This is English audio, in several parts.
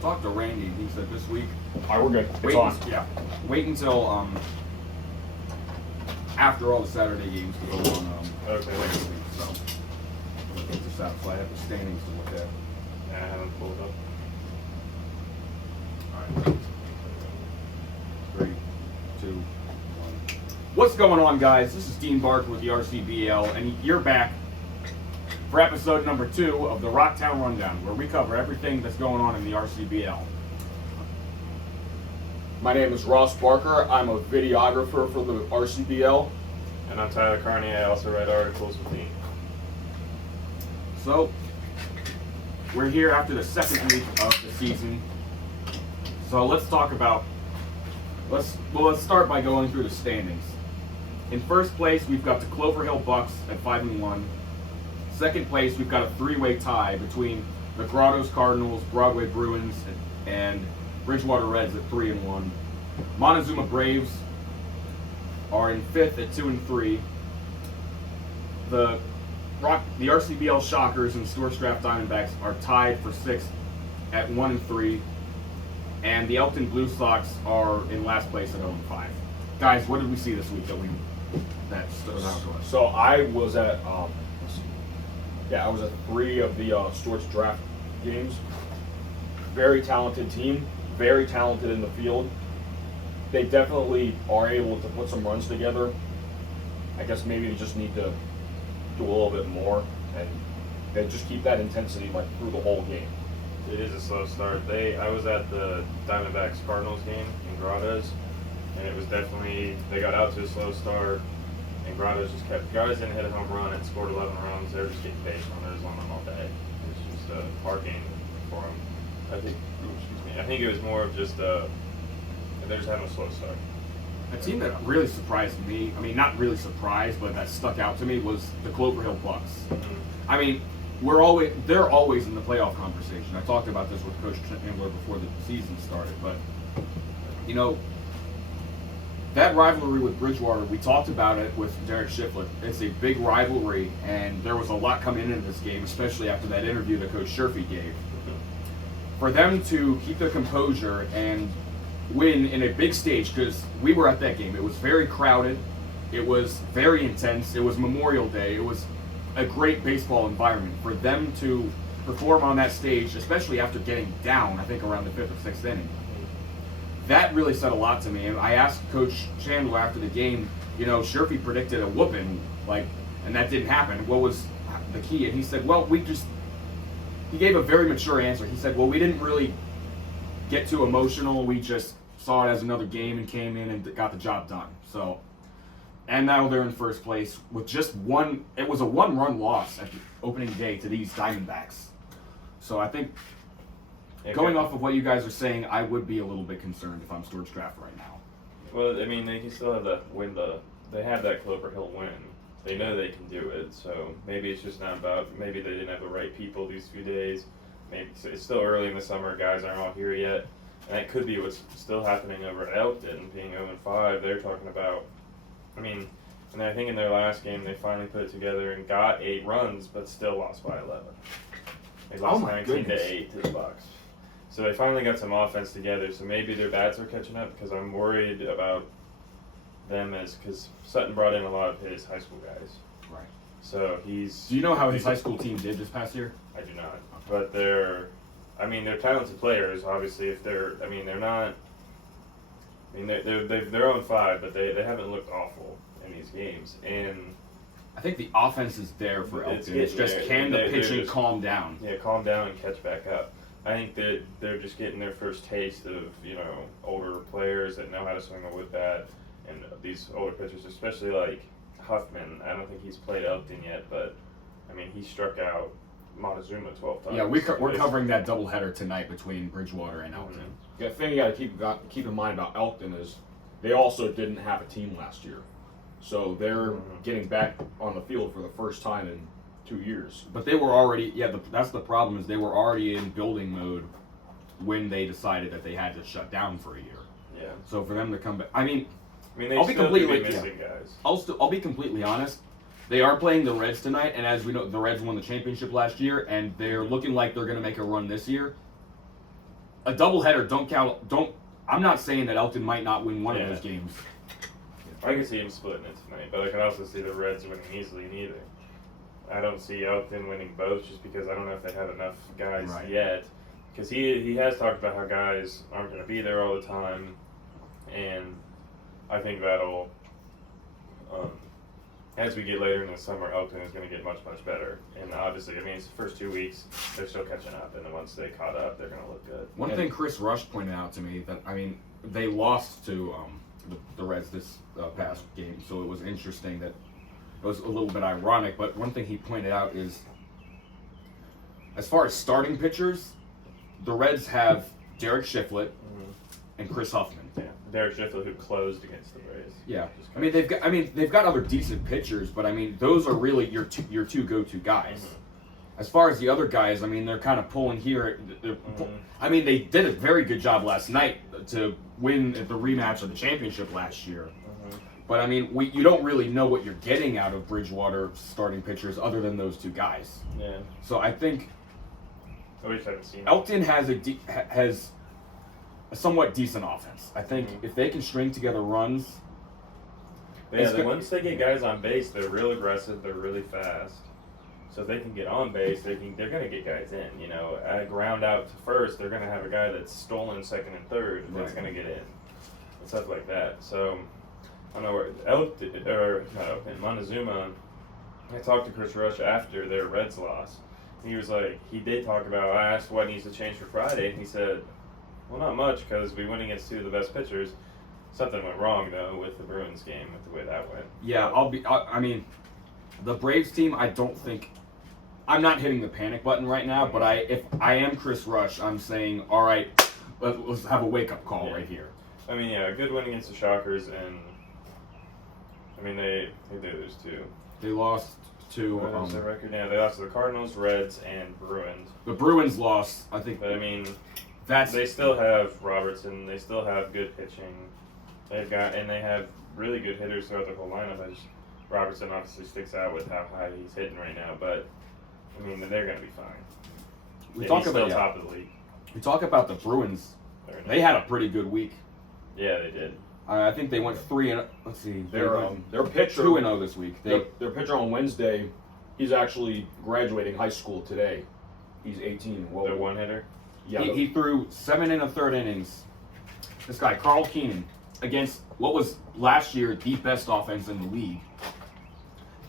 talked to Randy, and he said this week. All right, we're good. It's on. Yeah. Wait until after all the Saturday games to go on Okay. next week. So things are satisfied. I have the standings to look at. Yeah, I haven't pulled up. All right. 3, 2, 1. What's going on, guys? This is Dean Barker with the RCBL, and you're back for episode number 2 of the Rocktown Rundown, where we cover everything that's going on in the RCBL. My name is Ross Barker. I'm a videographer for the RCBL. And I'm Tyler Carney. I also write articles with Dean. So, we're here after the second week of the season. So let's talk about, let's start by going through the standings. In first place, we've got the Clover Hill Bucks at 5-1. Second place, we've got a three-way tie between the Grottoes Cardinals, Broadway Bruins, and Bridgewater Reds at 3-1. Montezuma Braves are in fifth at 2-3. The RCBL Shockers and Stuarts Draft Diamondbacks are tied for sixth at 1-3. And the Elkton Blue Sox are in last place at 0-5. Guys, what did we see this week that stood out to us? So I was at, I was at 3 of the Stuarts Draft games. Very talented team, very talented in the field. They definitely are able to put some runs together. I guess maybe they just need to do a little bit more and they just keep that intensity like through the whole game. It is a slow start. I was at the Diamondbacks Cardinals game in Grottoes, and it was definitely, they got out to a slow start, and Grottoes just kept, Grottoes didn't hit a home run and scored 11 runs. They were just getting base runners on them all day. It was just a hard game for them. I think it was more of just they're just having a slow start. A team that really surprised me, I mean, not really surprised, but that stuck out to me was the Clover Hill Bucks. Mm-hmm. I mean, they're always in the playoff conversation. I talked about this with Coach Chandler before the season started, but, you know, that rivalry with Bridgewater, we talked about it with Derek Schiffler. It's a big rivalry, and there was a lot coming into this game, especially after that interview that Coach Sherfy gave. For them to keep their composure and win in a big stage, because we were at that game. It was very crowded. It was very intense. It was Memorial Day. It was a great baseball environment. For them to perform on that stage, especially after getting down, I think around the 5th or 6th inning, that really said a lot to me. And I asked Coach Chandler after the game, you know, Sherfy predicted a whooping, and that didn't happen. What was the key? And he said, well, he gave a very mature answer. He said, well, we didn't really get too emotional. We just saw it as another game and came in and got the job done. So, and now they're in first place with just one. It was a 1-run loss at the opening day to these Diamondbacks. So I think, going off of what you guys are saying, I would be a little bit concerned if I'm Stuarts Draft right now. Well, I mean, they can still have they have that Clover Hill win. They know they can do it, so maybe it's just not about, maybe they didn't have the right people these few days. Maybe it's still early in the summer, guys aren't all here yet. And that could be what's still happening over at Elkton, being 0-5. They're talking about, I mean, and I think in their last game, they finally put it together and got 8 runs, but still lost by 11. They lost 19-8 to the Bucks. So they finally got some offense together, so maybe their bats are catching up, because I'm worried about them because Sutton brought in a lot of his high school guys. Right. So Do you know how his high school team did this past year? I do not. But they're talented players, obviously. They're not, they're on 5, but they haven't looked awful in these games. And I think the offense is there for Elkton. It's just, there. can the pitching calm down? Yeah, calm down and catch back up. I think that they're just getting their first taste of, older players that know how to swing a wood bat, and these older pitchers, especially like Huffman. I don't think he's played Elkton yet, but I mean, he struck out Montezuma 12 times. Yeah, we're covering that doubleheader tonight between Bridgewater and Elkton. Mm-hmm. The thing you got to keep in mind about Elkton is they also didn't have a team last year, so they're getting back on the field for the first time in 2 years. But they were already, that's the problem, is they were already in building mode when they decided that they had to shut down for a year. Yeah. So for them to come back, they I'll be still completely missing guys. I'll be completely honest. They are playing the Reds tonight, and as we know, the Reds won the championship last year, and they're looking like they're going to make a run this year. a doubleheader. Don't. I'm not saying that Elkton might not win one Yeah. of those games. I can see him splitting it tonight, but I can also see the Reds winning easily neither. I don't see Elkton winning both just because I don't know if they have enough guys Right. yet. Because he has talked about how guys aren't going to be there all the time, and I think that'll, as we get later in the summer, Elkton is going to get much, much better. And obviously, I mean, it's the first 2 weeks, they're still catching up, and then once they caught up, they're going to look good. One thing Chris Rush pointed out to me that, I mean, they lost to the Reds this past game, so it was interesting that it was a little bit ironic. But one thing he pointed out is, as far as starting pitchers, the Reds have Derek Shiflett and Chris Huffman. Yeah, Derek Shiflett, who closed against the Rays. Yeah, I mean they've got other decent pitchers, but I mean those are really your two go-to guys. As far as the other guys, I mean they're kind of pulling here. I mean they did a very good job last night to win the rematch of the championship last year. But I mean you don't really know what you're getting out of Bridgewater starting pitchers other than those two guys. Yeah. So I think I wish I hadn't seen Elkton has a somewhat decent offense. I think if they can string together runs. Yeah, once they get guys on base, they're real aggressive. They're really fast. So if they can get on base, they're going to get guys in. You know, at a ground out to first, they're going to have a guy that's stolen second and third that's going to get in, and stuff like that. So I don't know where in Montezuma. I talked to Chris Rush after their Reds loss. He was like, he did talk about. I asked what needs to change for Friday, and he said, "Well, not much because we went against two of the best pitchers." Something went wrong though with the Bruins game, with the way that went. Yeah, I mean, the Braves team. I don't think. I'm not hitting the panic button right now, but if I am Chris Rush, I'm saying, all right, let's have a wake up call right here. I mean, yeah, a good win against the Shockers, and I mean they did lose two. They lost to. What was their record? Yeah, they lost to the Cardinals, Reds, and Bruins. The Bruins lost. I think. But I mean, that's. They still have Robertson. They still have good pitching. They have really good hitters throughout the whole lineup. Robertson obviously sticks out with how high he's hitting right now, but I mean they're going to be fine. He's still top of the league. We talk about the Bruins. They had a pretty good week. Yeah, they did. I think they went 3-0. Let's see. Their pitcher 2-0 this week. Their pitcher on Wednesday, he's actually graduating high school today. He's 18. The one hitter. Yeah, he threw 7 1/3 innings. This guy Carl Keenan against what was last year the best offense in the league.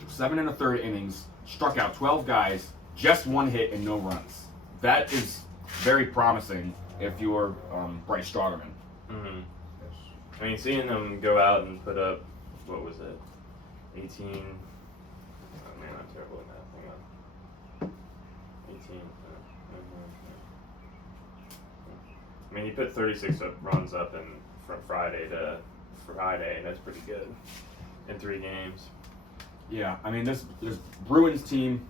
7 1/3 innings, struck out 12 guys, just 1 hit and no runs. That is very promising if you're Bryce Strawderman. Mm-hmm. I mean, seeing them go out and put up, what was it, 18? Oh man, I'm terrible at that. Hang on. 18. I mean, he put 36 runs up from Friday to Friday, and that's pretty good in 3 games. Yeah, I mean this Bruins team.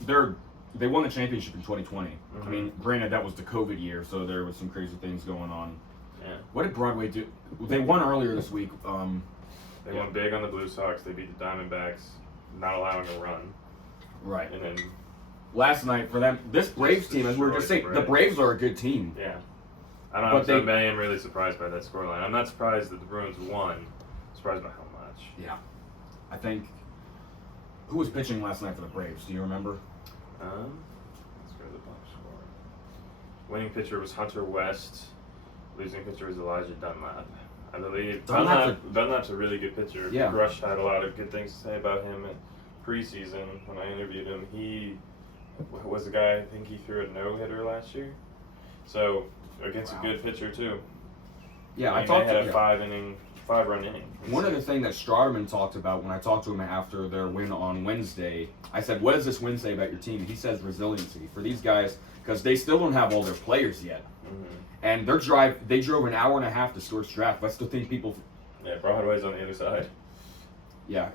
They won the championship in 2020. I mean, granted that was the COVID year, so there was some crazy things going on. Yeah. What did Broadway do? They won earlier this week. They won big on the Blue Sox. They beat the Diamondbacks, not allowing a run. Right. And then last night for them, this Braves team, as we were just saying, the Braves are a good team. Yeah. I don't know. I am really surprised by that scoreline. I'm not surprised that the Bruins won. I'm surprised by how much. Yeah. I think. Who was pitching last night for the Braves? Do you remember? Let's go to the box score. Winning pitcher was Hunter West. Losing pitcher was Elijah Dunlap. I believe Dunlap's a really good pitcher. Yeah. Rush had a lot of good things to say about him in preseason when I interviewed him. He was the guy, I think he threw a no-hitter last year. So, against a good pitcher, too. Yeah, I talked to him. 5-run inning. One of the things that Strawderman talked about when I talked to him after their win on Wednesday, I said, what does this win say about your team? And he says resiliency for these guys because they still don't have all their players yet. And they drove an hour and a half to Stewart's Draft. That's the thing people... Yeah, Broadway's on the other side. Yeah,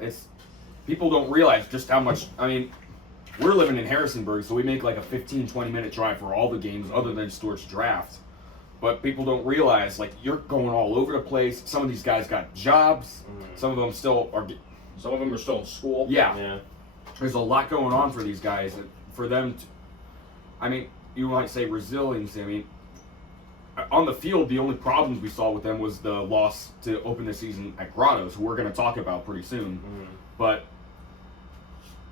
people don't realize just how much... I mean, we're living in Harrisonburg, so we make like a 15, 20-minute drive for all the games other than Stewart's Draft. But people don't realize, like, you're going all over the place. Some of these guys got jobs. Some of them still are... Some of them are still in school. Yeah. There's a lot going on for these guys. For them to... I mean, you might say resiliency. I mean, on the field, the only problems we saw with them was the loss to open the season at Grottoes, who we're going to talk about pretty soon. Mm-hmm. But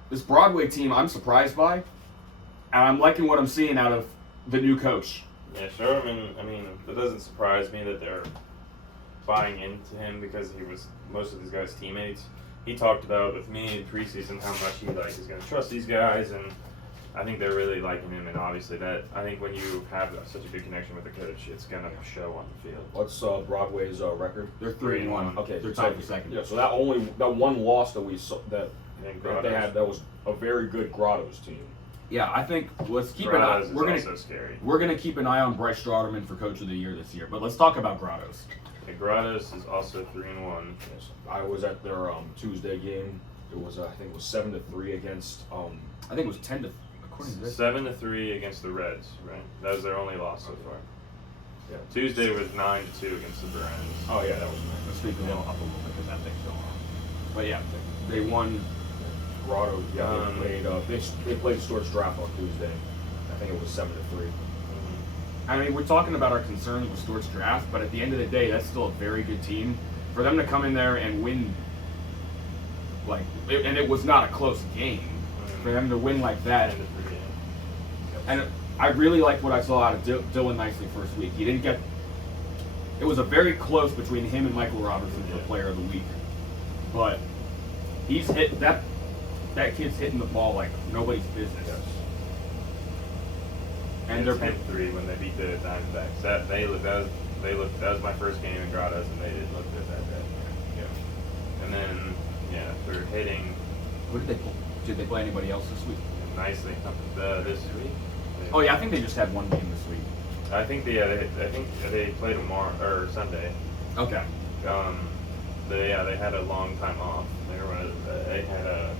this Broadway team, I'm surprised by, and I'm liking what I'm seeing out of the new coach. Yeah, Sherman, I mean, it doesn't surprise me that they're buying into him because he was most of these guys' teammates. He talked about with me in preseason how much he is going to trust these guys, and I think they're really liking him. And obviously, that I think when you have such a good connection with the coach, it's going to show on the field. What's Broadway's record? They're 3-1. Okay, They're so- tied for second. Yeah, so that one loss that we saw that And they had, that was a very good Grottoes team. Yeah, I think let's keep an eye. Grottoes is We're also gonna scary. keep an eye on Bryce Strouderman for Coach of the Year this year. But let's talk about Grottoes. The Grottoes is also 3-1. Yes. I was at their Tuesday game. It was I think it was 7-3 against. I think it was 10 to. According to this. 7-3 against the Reds, right? That was their only loss so far. Yeah. Tuesday was 9-2 against the Bruins. Oh yeah, that was nice. Let's speak a little up a little bit because that thing's going on. But yeah, they won. Grotto, yeah, they played Stuart's Draft on Tuesday. I think it was 7-3. Mm-hmm. I mean, we're talking about our concerns with Stuart's Draft, but at the end of the day, that's still a very good team. For them to come in there and win, and it was not a close game. For them to win like that, 10-3, yeah. and I really liked what I saw out of Dylan Nicely first week. He didn't get. It was a very close between him and Michael Robertson for Player of the Week, but he's hit that. That kid's hitting the ball like nobody's business. Yes. And they're they're 10-3 when they beat the Diamondbacks. That was my first game in Grottoes, and they didn't look good that day. Yeah. And then they're hitting What did they play? Did they play anybody else this week? nicely this week. Oh yeah, I think they just had one game this week. I think they play tomorrow or Sunday. Okay. They had a long time off. They had a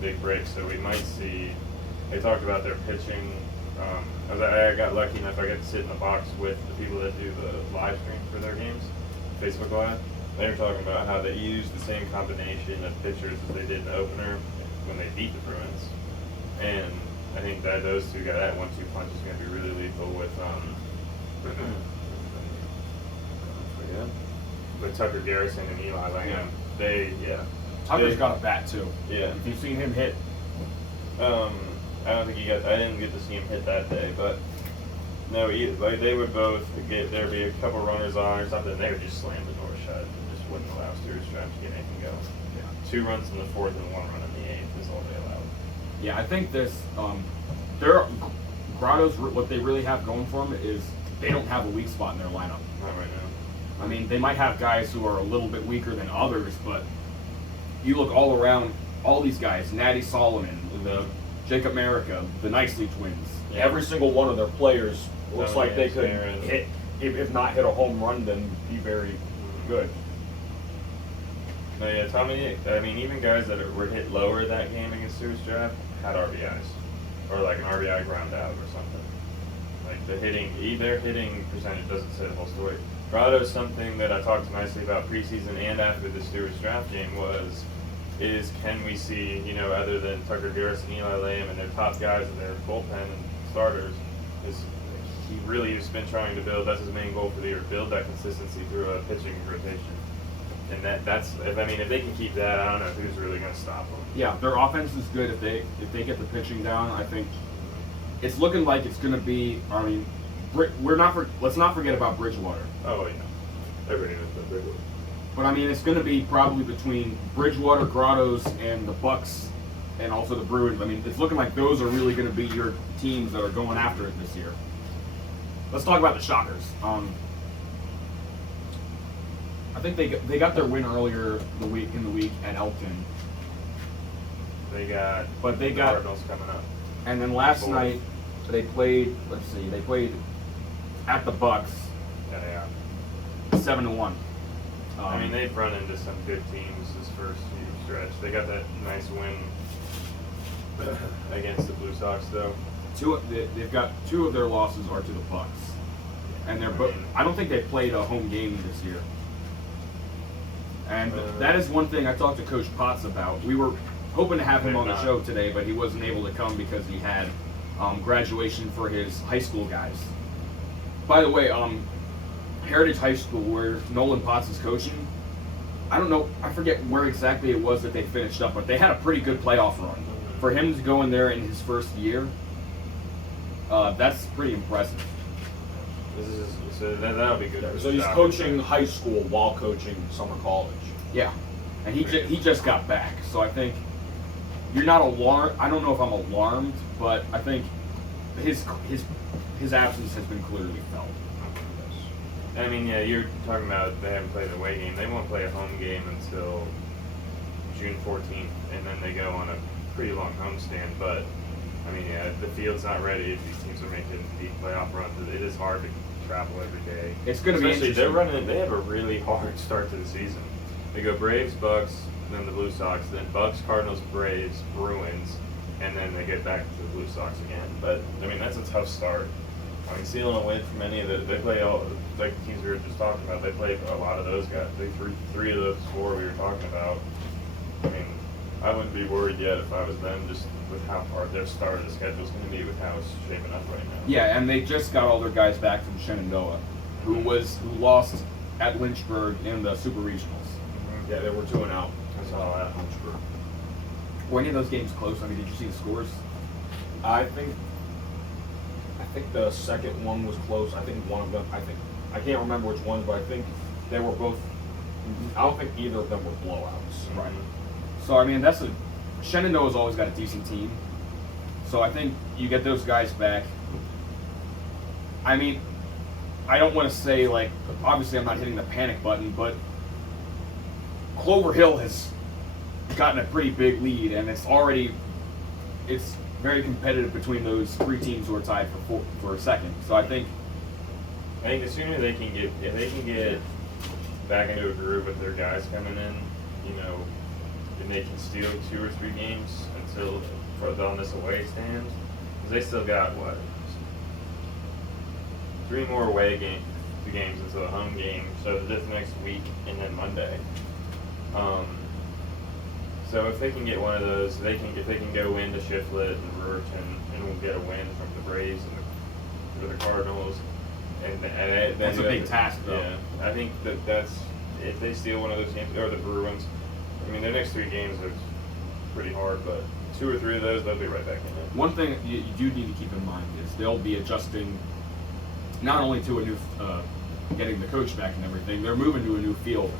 big break, so we might see. They talked about their pitching. I got lucky enough. I got to sit in the box with the people that do the live stream for their games, Facebook Live. They were talking about how they used the same combination of pitchers that they did in the opener when they beat the Bruins, and I think that those two guys, that 1-2 punch is going to be really lethal with with Tucker Garrison and Eli Lamb. Tucker's got a bat too. Yeah. If you've seen him hit, I don't think I didn't get to see him hit that day, but no, they would both there'd be a couple runners on or something. They would just slam the door shut and just wouldn't allow Stuart's Draft to get anything going. Yeah. 2 runs in the 4th and 1 run in the 8th is all they allowed. yeah, I think this. Their Grottoes, what they really have going for them is they don't have a weak spot in their lineup. Not right now. I mean, they might have guys who are a little bit weaker than others, but you look all around, all these guys, Natty Solomon, the Jacob America, the Nicely twins. Yeah. Every single one of their players looks like they could Aaron. hit, if not hit a home run, then be very good. No, yeah, Tommy. I mean, even guys that were hit lower that game against Stuart's Draft had RBIs, or like an RBI ground out or something. Like their hitting percentage doesn't say the whole story. Grotto's something that I talked nicely about preseason and after the Stuart's Draft game is can we see, other than Tucker Garrison, Eli Lamb, and their top guys in their bullpen and starters, he really has been trying to build. That's his main goal for the year: build that consistency through a pitching rotation. And that's if they can keep that, I don't know who's really going to stop them. Yeah, their offense is good if they get the pitching down. I think it's looking like it's going to be. I mean, let's not forget about Bridgewater. Oh yeah, everybody knows the Bridgewater. But I mean, it's going to be probably between Bridgewater, Grottoes, and the Bucks, and also the Bruins. I mean, it's looking like those are really going to be your teams that are going after it this year. Let's talk about the Shockers. I think they got their win earlier in the week at Elkton. They got Cardinals coming up. And then last night they played. They played at the Bucks. Yeah. 7-1. I mean, they've run into some good teams this first few stretch. They got that nice win against the Blue Sox, though. They've got 2 of their losses are to the Bucks, and I don't think they played a home game this year. And that is one thing I talked to Coach Potts about. We were hoping to have him on the show today, but he wasn't able to come because he had graduation for his high school guys. By the way, Heritage High School, where Nolan Potts is coaching. I don't know, I forget where exactly it was that they finished up, but they had a pretty good playoff run. For him to go in there in his first year, that's pretty impressive. So that'll be good. So he's coaching high school while coaching summer college. Yeah, and he just got back, so I think you're not alarmed. I don't know if I'm alarmed, but I think his absence has been clearly felt. I mean, yeah, you're talking about they haven't played an away game. They won't play a home game until June 14th, and then they go on a pretty long homestand. But I mean, yeah, the field's not ready if these teams are making deep playoff runs. It is hard to travel every day. It's going to be interesting. They have a really hard start to the season. They go Braves, Bucks, then the Blue Sox, then Bucks, Cardinals, Braves, Bruins, and then they get back to the Blue Sox again. But I mean, that's a tough start. I mean, stealing a win from any of they play all like the teams we were just talking about. They play a lot of those guys. They three of those four we were talking about. I mean, I wouldn't be worried yet if I was them, just with how hard their start of the schedule is going to be with how it's shaping up right now. Yeah, and they just got all their guys back from Shenandoah, who lost at Lynchburg in the Super Regionals. Yeah, they were 2-0. I saw that. Lynchburg. Were any of those games close? I mean, did you see the scores? I think the second one was close. I think one of them. I can't remember which ones, but I think they were both. I don't think either of them were blowouts. Right. So I mean, Shenandoah's always got a decent team. So I think you get those guys back. I mean, I don't want to say like, obviously I'm not hitting the panic button, but Clover Hill has gotten a pretty big lead, and it's very competitive between those three teams who are tied for a second. So I think the sooner they can get back into a groove with their guys coming in, and they can steal 2 or 3 games on this away stand, because they still got 3 more away games until the home game. So this next week and then Monday. So if they can get one of those, if they can go into Shiflett and Riverton, and we'll get a win from the Braves and the Cardinals, and that's a big task, though. Yeah, I think that's if they steal one of those games, or the Bruins. I mean, their next 3 games are pretty hard, but 2 or 3 of those, they'll be right back in it. One thing you do need to keep in mind is they'll be adjusting not only to a new, getting the coach back and everything, they're moving to a new field.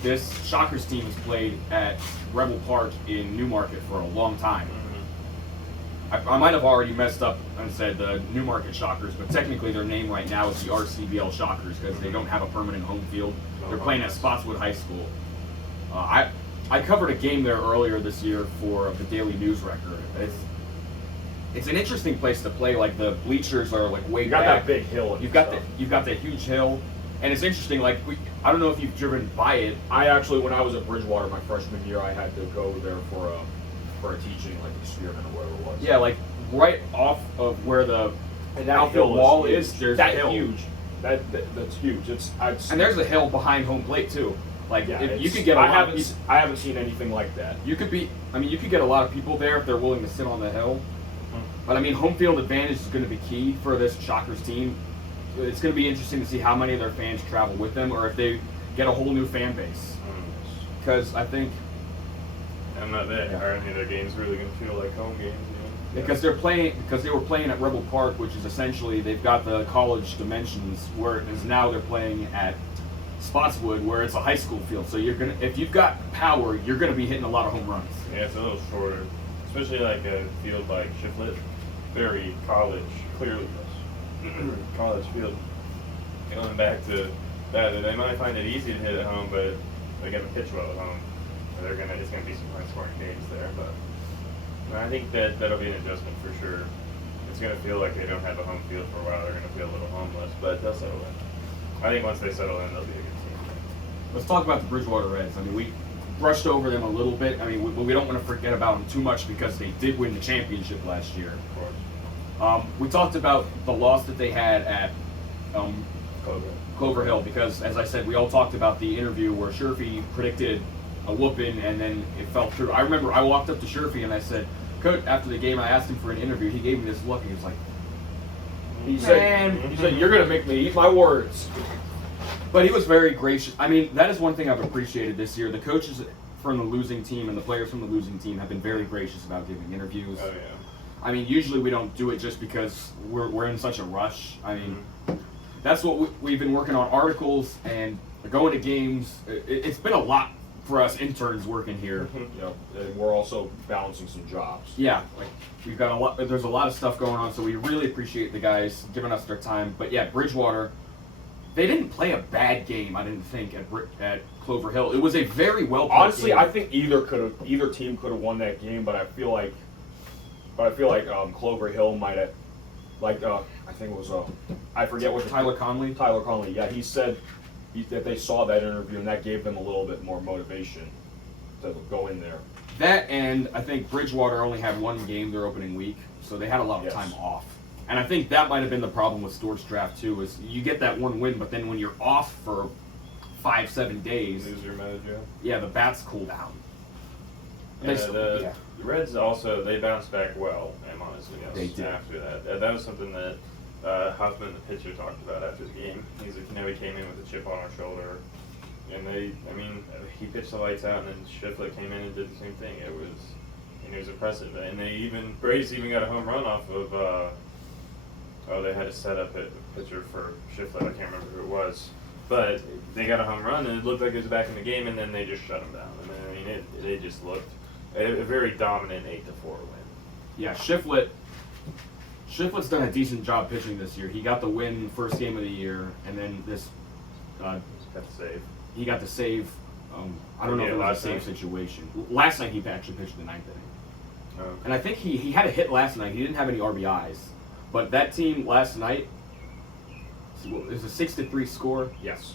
This Shockers team has played at Rebel Park in Newmarket for a long time. Mm-hmm. I might have already messed up and said the Newmarket Shockers, but technically their name right now is the RCBL Shockers because they don't have a permanent home field. They're playing at Spotswood High School. I covered a game there earlier this year for the Daily News Record. It's an interesting place to play. Like the bleachers are like way back. You got that big hill. You've got that huge hill, and it's interesting. Like I don't know if you've driven by it. I actually, when I was at Bridgewater my freshman year, I had to go there for a teaching experiment or whatever it was. Yeah, like right off of where the outfield wall is. There's that a hill. Huge. That's huge. And there's a hill behind home plate too. Like you could get. I haven't seen anything like that. You could get a lot of people there if they're willing to sit on the hill. But I mean, home field advantage is going to be key for this Shockers team. It's going to be interesting to see how many of their fans travel with them, or if they get a whole new fan base. Because I think I'm not there. Are any of their games really going to feel like home games? Because they were playing at Rebel Park, which is essentially they've got the college dimensions, where it is now they're playing at Spotswood, where it's a high school field. So if you've got power, you're gonna be hitting a lot of home runs. Yeah, it's a little shorter, especially like a field like Shiflett, very college, clearly college field. Going back to that, they might find it easy to hit at home, but they got to pitch well at home. It's gonna be some high scoring games there, but I think that'll be an adjustment for sure. It's gonna feel like they don't have a home field for a while. They're gonna feel a little homeless, but they'll settle in. I think once they settle in, they'll be a good team. Let's talk about the Bridgewater Reds. I mean, we brushed over them a little bit. I mean, we don't want to forget about them too much because they did win the championship last year. Of course. We talked about the loss that they had at Clover Hill because, as I said, we all talked about the interview where Sherfy predicted a whooping and then it fell through. I remember I walked up to Sherfy and I said, Coach, after the game, I asked him for an interview. He gave me this look. He was like, he said, you're going to make me eat my words. But he was very gracious. I mean, that is one thing I've appreciated this year. The coaches from the losing team and the players from the losing team have been very gracious about giving interviews. Oh yeah. I mean, usually we don't do it just because we're in such a rush. I mean, that's what we've been working on, articles and going to games. It's been a lot for us interns working here. Yep. And we're also balancing some jobs. Yeah, like we've got a lot. There's a lot of stuff going on, so we really appreciate the guys giving us their time. But yeah, Bridgewater, they didn't play a bad game. I didn't think at Clover Hill. It was a very well played Honestly, game. I think either team could have won that game, but I feel like Clover Hill might have, I think it was I forget what Tyler Conley. Tyler Conley. Yeah, he said that they saw that interview and that gave them a little bit more motivation to go in there. That, and I think Bridgewater only had one game their opening week, so they had a lot of Yes. time off. And I think that might have been the problem with Stewart's draft too, is you get that one win, but then when you're off for 5-7 days, Lose your mojo. yeah, the bats cool down. Yeah, They- the Reds also, they bounced back well, I'm honestly, They did. after that. That was something that Huffman, the pitcher, talked about after the game. He's like, he came in with a chip on our shoulder, and he pitched the lights out, and then Shiflett came in and did the same thing. It was impressive. And Braves even got a home run off of, they had to set up a pitcher for Shiflett, I can't remember who it was. But they got a home run, and it looked like it was back in the game, and then they just shut him down. They just looked a very dominant 8-4 win. Yeah, Shiflett's done a decent job pitching this year. He got the win first game of the year, and then this Got the save. he got to save. I don't know if it was last a save night? situation. Last night he actually pitched the ninth inning, Oh, and I think he had a hit last night. He didn't have any RBIs, but that team last night, it was a 6-3 score. Yes.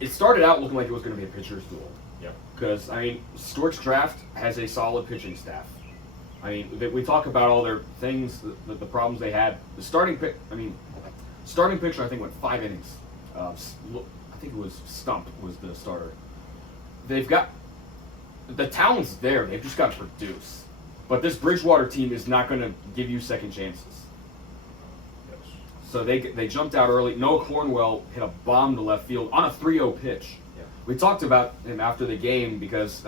It started out looking like it was going to be a pitcher's duel. Yep. Because, Stewart's draft has a solid pitching staff. We talk about all their things, the problems they had. The starting pitcher, I think, went 5 innings. I think it was Stump was the starter. They've got, the talent's there. They've just got to produce. But this Bridgewater team is not going to give you second chances. Yes. So they jumped out early. Noah Cornwell hit a bomb to left field on a 3-0 pitch. Yeah. We talked about him after the game because,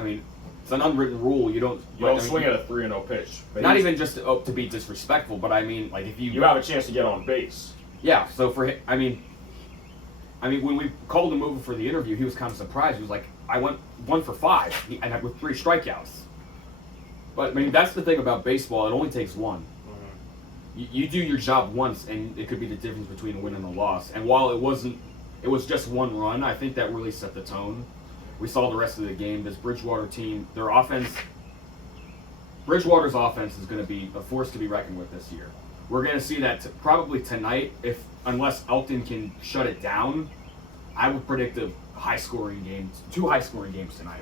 it's an unwritten rule. You don't swing at a 3-0 pitch. But not even just to be disrespectful, but if you have a chance to get on base. yeah. So for him, when we called him over for the interview, he was kind of surprised. He was like, "I went 1 for 5, and I with 3 strikeouts." But that's the thing about baseball. It only takes one. You do your job once, and it could be the difference between a win and a loss. And while it was just 1 run. I think that really set the tone. We saw the rest of the game. This Bridgewater team, Bridgewater's offense is going to be a force to be reckoned with this year. We're going to see that probably tonight, unless Elkton can shut it down. I would predict a high-scoring game, 2 high-scoring games tonight.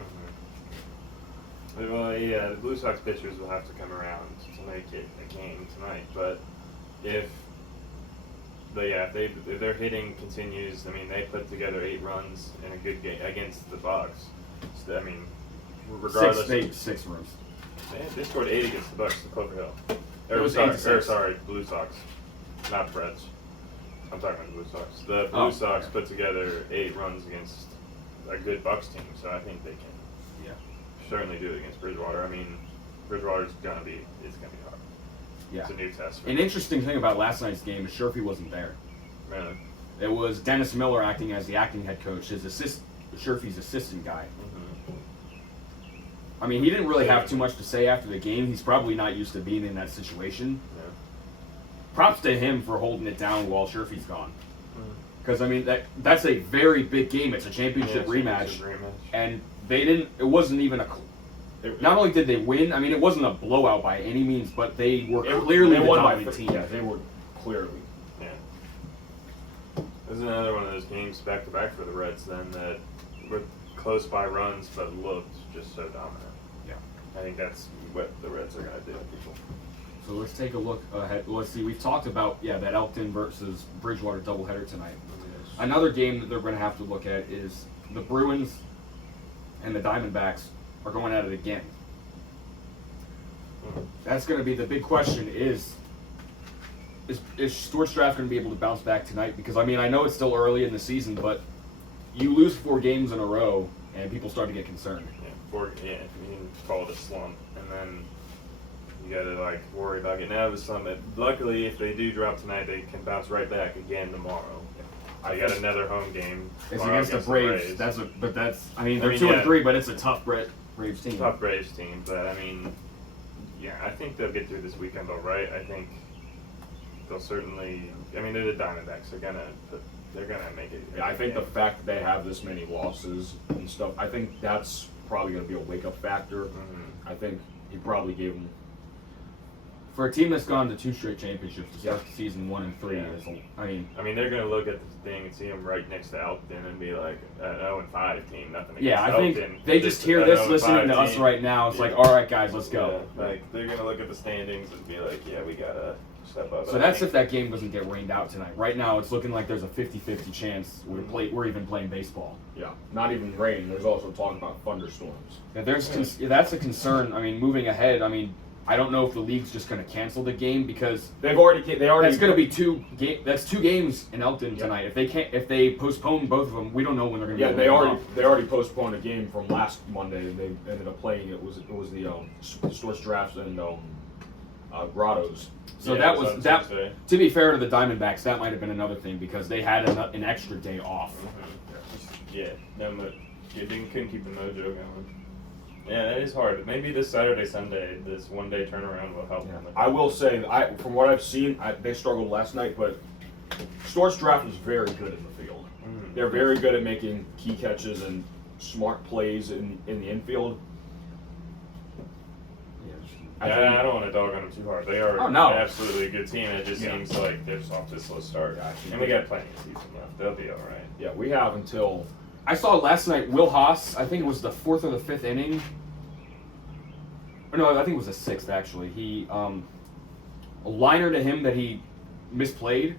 Well, yeah, the Blue Sox pitchers will have to come around to make it a game tonight. But if their hitting continues, they put together 8 runs in a good game against the Bucks. So, regardless, 6 runs. they scored 8 against the Bucks at Clover Hill. It was 8-6. Blue Sox, not the Reds. I'm talking about the Blue Sox. The Blue Sox put together 8 runs against a good Bucks team, so I think they can certainly do it against Bridgewater. Bridgewater's gonna be hard. Yeah. It's a new test. An interesting thing about last night's game is Sherfy wasn't there. Really? It was Dennis Miller acting as the acting head coach, Sherfy's assistant guy. He didn't really have too much to say after the game. He's probably not used to being in that situation. Yeah. Props to him for holding it down while Sherfy's gone. Because, that's a very big game. It's a championship rematch. And it wasn't even not only did they win, it wasn't a blowout by any means, but they were clearly the dominant team. Yeah, they were clearly. Yeah. There's another one of those games back-to-back for the Reds then that were close by runs but looked just so dominant. Yeah. I think that's what the Reds are going to do. So let's take a look ahead. Let's see. We've talked about, that Elkton versus Bridgewater doubleheader tonight. Another game that they're going to have to look at is the Bruins and the Diamondbacks are going at it again. That's going to be the big question is is Stuarts Draft going to be able to bounce back tonight? Because I mean, I know it's still early in the season, but you lose 4 games in a row, and people start to get concerned. You can call it a slump, and then you got to like worry about getting out of the slump. Luckily, if they do drop tonight, they can bounce right back again tomorrow. I got another home game. It's against the Braves. They're 2-3, but it's a tough Braves team. Tough Braves team, but I mean, yeah, I think they'll get through this weekend all right. I think they'll certainly. I mean, they're the Diamondbacks. They're gonna make it. Yeah, I think the fact that they have this many losses and stuff, I think that's probably going to be a wake-up factor. Mm-hmm. I think he probably gave them. For a team that's gone to 2 straight championships to start the season 1-3, I mean, they're going to look at the thing and see them right next to Elkton and be like, an 0-5 team, nothing against I Elkton. think they just hear An this 0-5 listening to us team. right now. It's like, all right, guys, let's go. Yeah, like, they're going to look at the standings and be like, yeah, we got to step up. So that's if that game doesn't get rained out tonight. Right now, it's looking like there's a 50-50 chance we're even playing baseball. Yeah, not even rain. There's also talk about thunderstorms. Yeah, that's a concern. I mean, moving ahead, I mean, I don't know if the league's just going to cancel the game because They already. that's going to be 2 games in Elkton Yeah. tonight. If they postpone both of them, we don't know when they're going to. Yeah, they already postponed a game from last Monday, and they ended up playing. It was the Stuarts Drafts and Grottos. So Yeah, that it was on that. Tuesday. To be fair to the Diamondbacks, that might have been another thing because they had an extra day off. Yeah, couldn't keep the mojo going. Yeah, that is hard. Maybe this Saturday, Sunday, this one-day turnaround will help them. I will say, from what I've seen, they struggled last night, but Stuarts Draft is very good in the field. Mhm. They're very good at making key catches and smart plays in the infield. Yeah, I don't want to dog on them too hard. They are absolutely a good team. It just seems like they're just off to a slow start. And we got plenty of season left. They'll be all right. Yeah, we have until. I saw last night Will Haas. I think it was the 4th or the 5th inning. Or no, I think it was the 6th actually. He a liner to him that he misplayed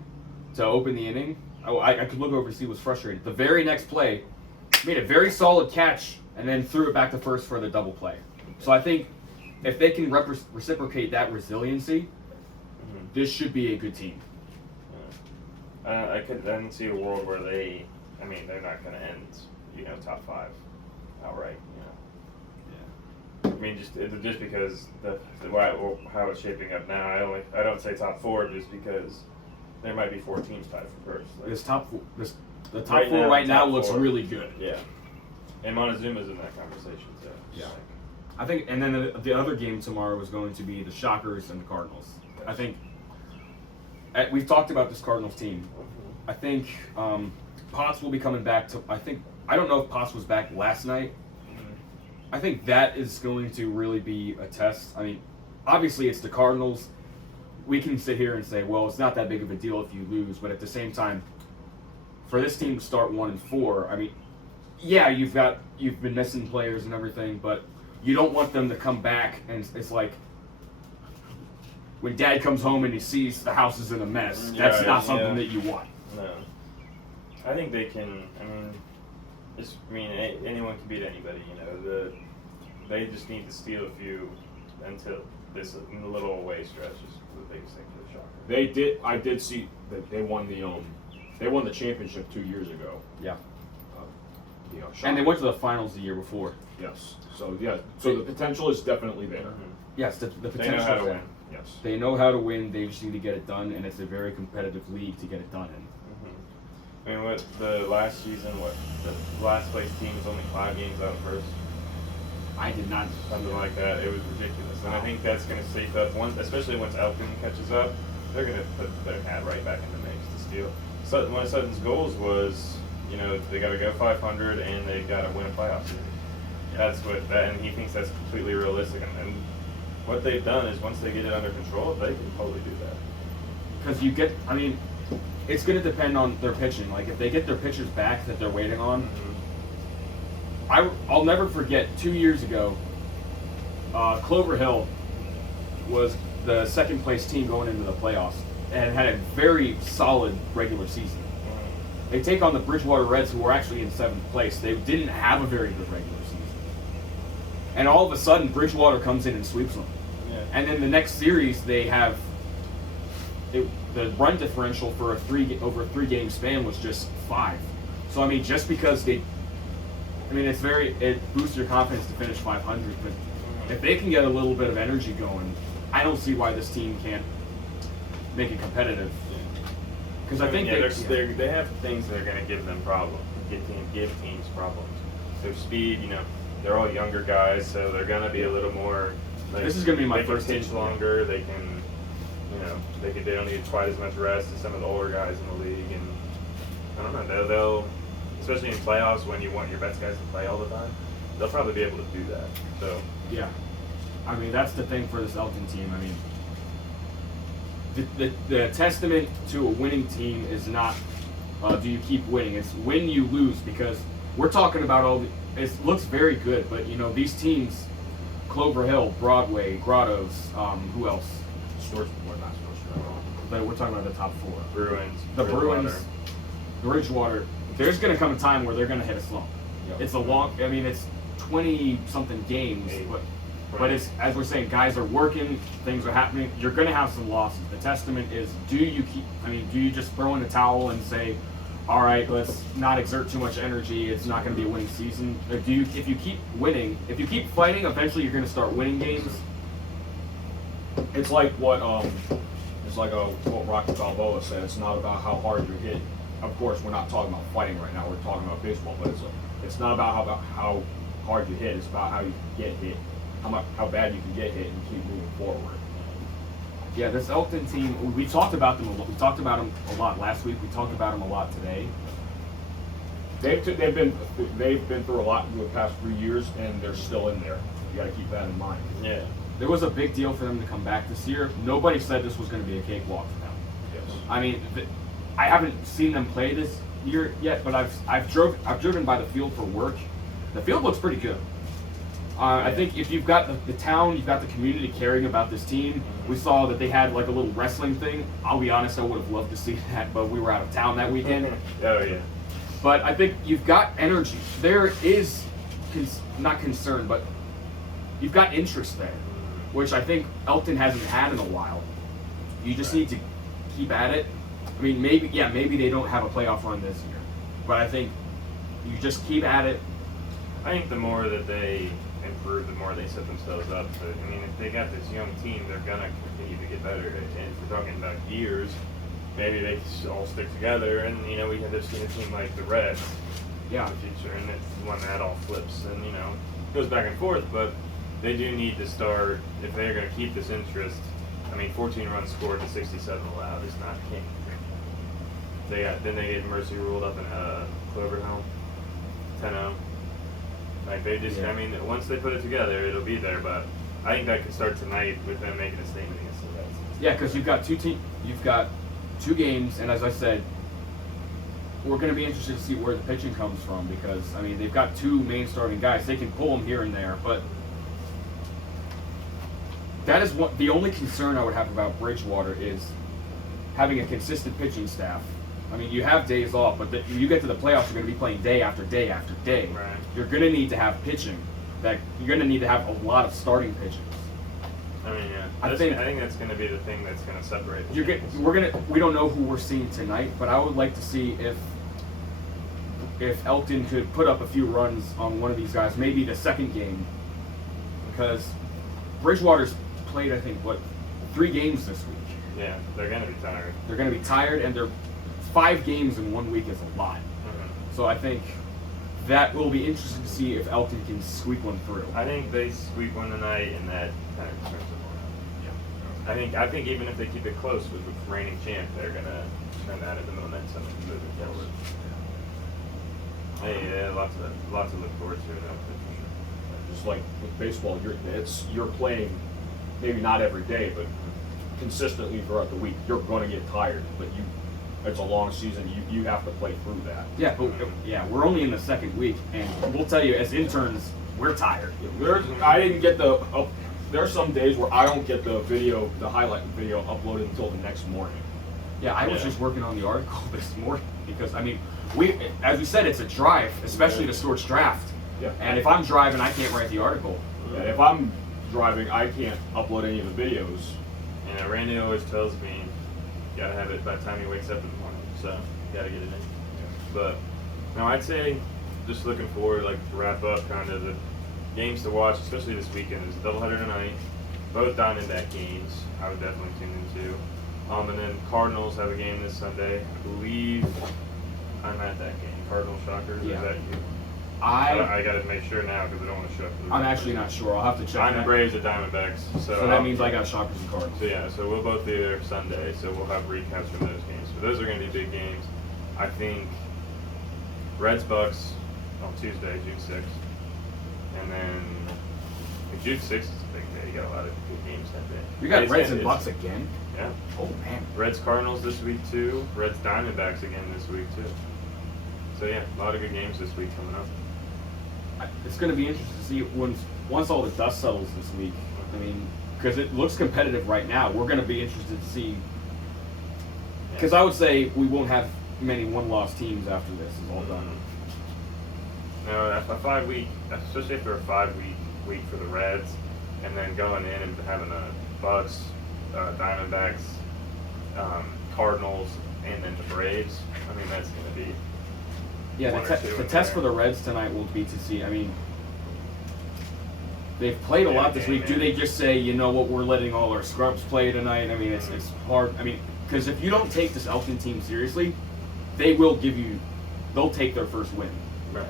to open the inning. I could look over to see he was frustrated. The very next play, made a very solid catch and then threw it back to first for the double play. So I think if they can reciprocate that resiliency, this should be a good team. I couldn't see a world where they're not going to end, top 5 outright. I mean, just because how it's shaping up now, I don't say top 4 just because there might be 4 teams tied for first. The top 4 right now looks really good. Yeah, and Montezuma's in that conversation too. Yeah. I think, and then the other game tomorrow is going to be the Shockers and the Cardinals. Yes. I think we've talked about this Cardinals team. I think Potts will be coming back to. I don't know if Potts was back last night. I think that is going to really be a test. I mean, obviously it's the Cardinals. We can sit here and say, well, it's not that big of a deal if you lose, but at the same time, for this team to start 1-4, I mean, yeah, you've been missing players and everything, but you don't want them to come back and it's like when Dad comes home and he sees the house is in a mess. That's not something that you want. No, I think they can. Anyone can beat anybody. They just need to steal a few until this little away stretch is the biggest thing for the Shockers. I did see that they won the championship 2 years ago. Yeah. And they went to the finals the year before. Yes. So the potential is definitely there. Yes, the potential They know how is to there. win. Yes. They know how to win. They just need to get it done, and it's a very competitive league to get it done in. I mean, the last last place team was only 5 games out of first. I did not. Something like that. It was ridiculous. And I think that's going to safe up, especially once Elkton catches up, they're going to put their hat right back in the mix to steal. One of Sutton's goals was, they got to go 500 and they got to win a playoff series. That's and he thinks that's completely realistic. And what they've done is once they get it under control, they can totally do that. Because it's going to depend on their pitching. Like, if they get their pitchers back that they're waiting on, I'll never forget 2 years ago, Clover Hill was the second place team going into the playoffs and had a very solid regular season. They take on the Bridgewater Reds, who were actually in 7th place. They didn't have a very good regular season. And all of a sudden, Bridgewater comes in and sweeps them. Yeah. And then the next series, they have the run differential for over a 3-game span was just 5. So I mean, just because it boosts your confidence to finish 500. But if they can get a little bit of energy going, I don't see why this team can't make it competitive. Because I think they have things that are going to give them problems, give teams problems. So speed, they're all younger guys, so they're going to be a little more. Like, this is going to be my first pitch team. longer. They can, they don't need quite as much rest as some of the older guys in the league, and I don't know. They'll especially in playoffs when you want your best guys to play all the time, they'll probably be able to do that. So yeah, I mean that's the thing for this Elton team. I mean, the testament to a winning team is not do you keep winning. It's when you lose, because we're talking about it looks very good, but these teams, Clover Hill, Broadway, Grottos, who else? But we're talking about the top 4. Bruins, Bruins, Bridgewater. There's going to come a time where they're going to hit a slump. Yep. It's it's 20-something games, but it's, as we're saying, guys are working, things are happening. You're going to have some losses. The testament is, do you just throw in the towel and say, all right, let's not exert too much energy, it's not going to be a winning season? Or if you keep winning, if you keep fighting, eventually you're going to start winning games. It's like what Rocky Balboa said. It's not about how hard you hit. Of course, we're not talking about fighting right now. We're talking about baseball. But it's not about how hard you hit. It's about how you get hit, how bad you can get hit, and keep moving forward. Yeah, this Elkton team, we talked about them a lot. We talked about them a lot last week. We talked about them a lot today. They've been through a lot in the past 3 years, and they're still in there. You got to keep that in mind. Yeah. There was a big deal for them to come back this year. Nobody said this was going to be a cakewalk for them. Yes. I mean, I haven't seen them play this year yet, but I've driven by the field for work. The field looks pretty good. I think if you've got the town, you've got the community caring about this team. We saw that they had like a little wrestling thing. I'll be honest, I would have loved to see that, but we were out of town that weekend. Oh yeah. But I think you've got energy. There is not concern, but you've got interest there, which I think Elton hasn't had in a while. You just need to keep at it. I mean, maybe they don't have a playoff run this year, but I think you just keep at it. I think the more that they improve, the more they set themselves up. So, I mean, if they got this young team, they're gonna continue to get better. And if we're talking about years, maybe they all stick together, and we end up seeing a team like the Reds in the future, and it's one that all flips and goes back and forth. But they do need to start if they're going to keep this interest. I mean, 14 runs scored to 67 allowed is not king. Then they get Mercy ruled up in Clover Hill, 10-0. Like they just, I mean, once they put it together, it'll be there. But I think that could start tonight with them making a statement against the Reds. Yeah, because you've got 2 games, and as I said, we're going to be interested to see where the pitching comes from, because I mean they've got 2 main starting guys. They can pull them here and there, but that is the only concern I would have about Bridgewater is having a consistent pitching staff. I mean, you have days off, but you get to the playoffs, you're going to be playing day after day after day. Right. You're going to need to have pitching. You're going to need to have a lot of starting pitching. I mean, yeah. I think that's going to be the thing that's going to separate. We don't know who we're seeing tonight, but I would like to see if Elkton could put up a few runs on one of these guys, maybe the second game, because Bridgewater's played, I think, 3 games this week. Yeah, they're going to be tired. They're going to be tired, and 5 games in 1 week is a lot. Mm-hmm. So I think that will be interesting to see if Elkton can squeak one through. I think they squeak one tonight, and that kind of turns them around. Yeah. I think even if they keep it close with the reigning champ, they're going to turn that into momentum and move it forward. Hey, lots to look forward to in Elkton for sure. Just like with baseball, you're playing maybe not every day, but consistently throughout the week. You're going to get tired, but it's a long season. You have to play through that. Yeah, but we're only in the second week, and we'll tell you, as interns, we're tired. I didn't get there are some days where I don't get the highlight video uploaded until the next morning. Yeah, I was just working on the article this morning because, I mean, as we said, it's a drive, especially the Storch draft. Yeah. And if I'm driving, I can't write the article. Yeah, if I'm driving, I can't upload any of the videos. Randy always tells me, Gotta have it by the time he wakes up in the morning. So gotta get it in. But no, I'd say just looking forward, like to wrap up kind of the games to watch, especially this weekend. There's a doubleheader tonight. Both Diamondback games I would definitely tune into. And then Cardinals have a game this Sunday. I believe I'm at that game. Cardinals Shockers. Yeah. Is that you? I I got to make sure now because I don't want to show up for the I'm record. actually not sure. I'll have to check. I'm the that. Braves at Diamondbacks. So that means I got Shockers and Cardinals. So yeah, so we'll both be there Sunday. So we'll have recaps from those games. But those are going to be big games. I think Reds Bucks on Tuesday, June 6th, and then June 6th is a big day. You got a lot of good games that day. You got It's- Reds and it's- Bucks again. Yeah. Oh man. Reds Cardinals this week too. Reds Diamondbacks again this week too. So yeah, a lot of good games this week coming up. It's going to be interesting to see once all the dust settles this week. I mean, because it looks competitive right now. We're going to be interested to see. Because I would say we won't have many one-loss teams after this is all done. No, a 5 week, especially after a 5 week for the Reds, and then going in and having a Bucks, Diamondbacks, Cardinals, and then the Braves. I mean, that's going to be. Yeah, one or two the in test there. for the Reds tonight will be to see. I mean, they've played a Yeah, lot this week. Do man. they just say, you know what, we're letting all our scrubs play tonight? I mean, it's hard. I mean, because if you don't take this Elkin team seriously, they'll take their first win. Right.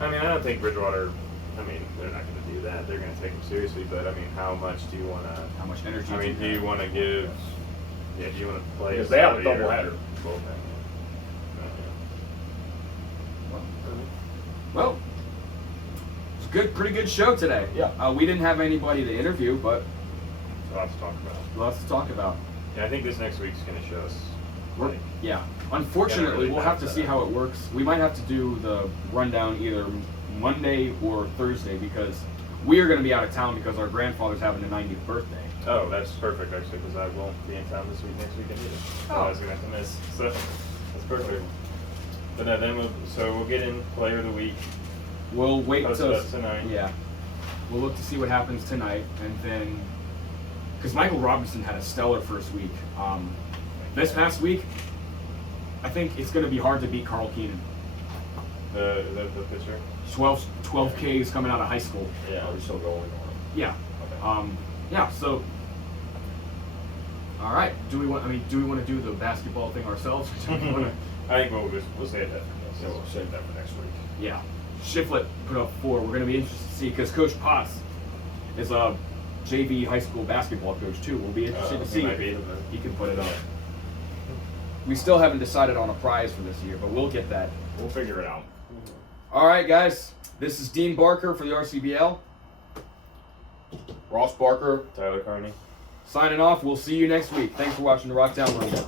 I mean, I don't think Bridgewater. I mean, they're not going to do that. They're going to take them seriously. But I mean, how much do you want to? How much energy? I mean, do you want to give? Yeah, do you want to play? Because they have a somebody or- doubleheader. Both have, Well, it's a pretty good show today. Yeah. We didn't have anybody to interview, but yeah. Lots to talk about. lots to talk about. Yeah, I think this next week's going to show us. Like, Yeah. Unfortunately, really we'll have to balance see that how it works. We might have to do the rundown either Monday or Thursday because we are going to be out of town because our grandfather's having a 90th birthday. oh, that's perfect actually, because I won't be in town this week, next weekend either. So Oh. I was going to have to miss. So that's perfect. But no, then we'll get in player of the week. We'll wait Post till that tonight. Yeah. We'll look to see what happens tonight, and then because Michael Robinson had a stellar first week. This past week, I think it's going to be hard to beat Carl Keenan. The pitcher. 12 Ks coming out of high school. Yeah. Are we still going on? Yeah. Okay. Yeah. So, all right. Do we want to do the basketball thing ourselves? Or do we want to? I think we'll save that for So next. we'll save that for next week. Yeah. Shiflett put up 4. We're going to be interested to see because Coach Potts is a JV high school basketball coach too. We'll be interested to He see might if be. he can put it up. We still haven't decided on a prize for this year, but we'll get that. We'll figure it out. All right, guys. This is Dean Barker for the RCBL. Ross Barker. Tyler Carney. Signing off. We'll see you next week. Thanks for watching the Rocktown Rundown.